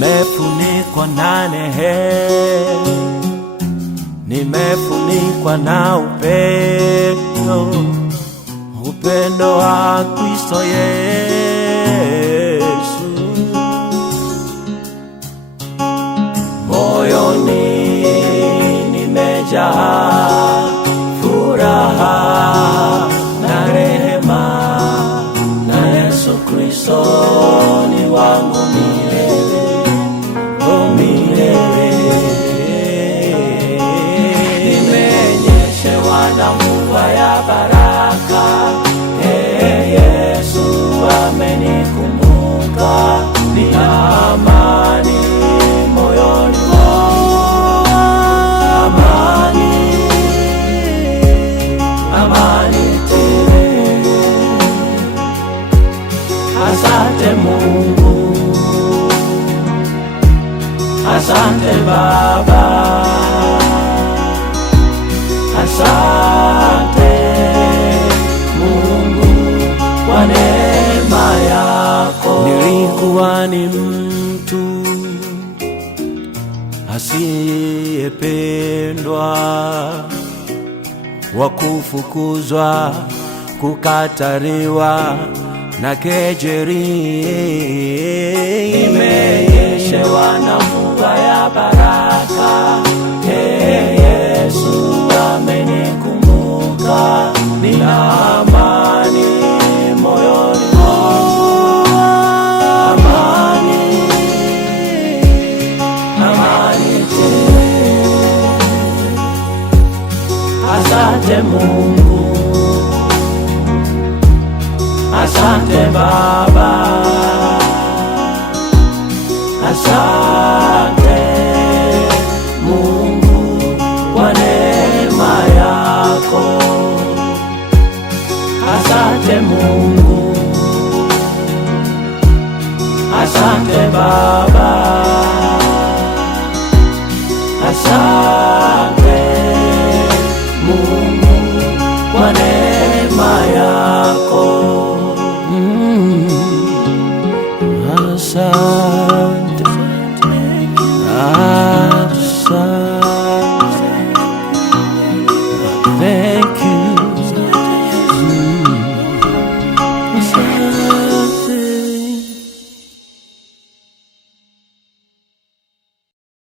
Nimefunikwa na neema, nimefunikwa na upendo, upendo wa Kristo Yesu. Moyoni nimejaa furaha na rehema, na Yesu Kristo ni wangu milele, oh milele. Nimenyeshewa na mvua ya baraka, Yesu amenikumbuka, nina amani moyoni mwangu, amani tele. Asante Mungu, asante Baba, asante Mungu kwa neema yako. Nilikuwa ni mtu asiyependwa, wa kufukuzwa, kukataliwa na kejeli. Nimenyeshewa na mvua ya baraka, Yesu amenikumbuka, nina amani moyoni mwangu, amani tele. Asante Mungu, asante Baba, asante Mungu kwa neema yako. Asante Mungu, asante Baba, asante Mungu kwa neema yako. Asante.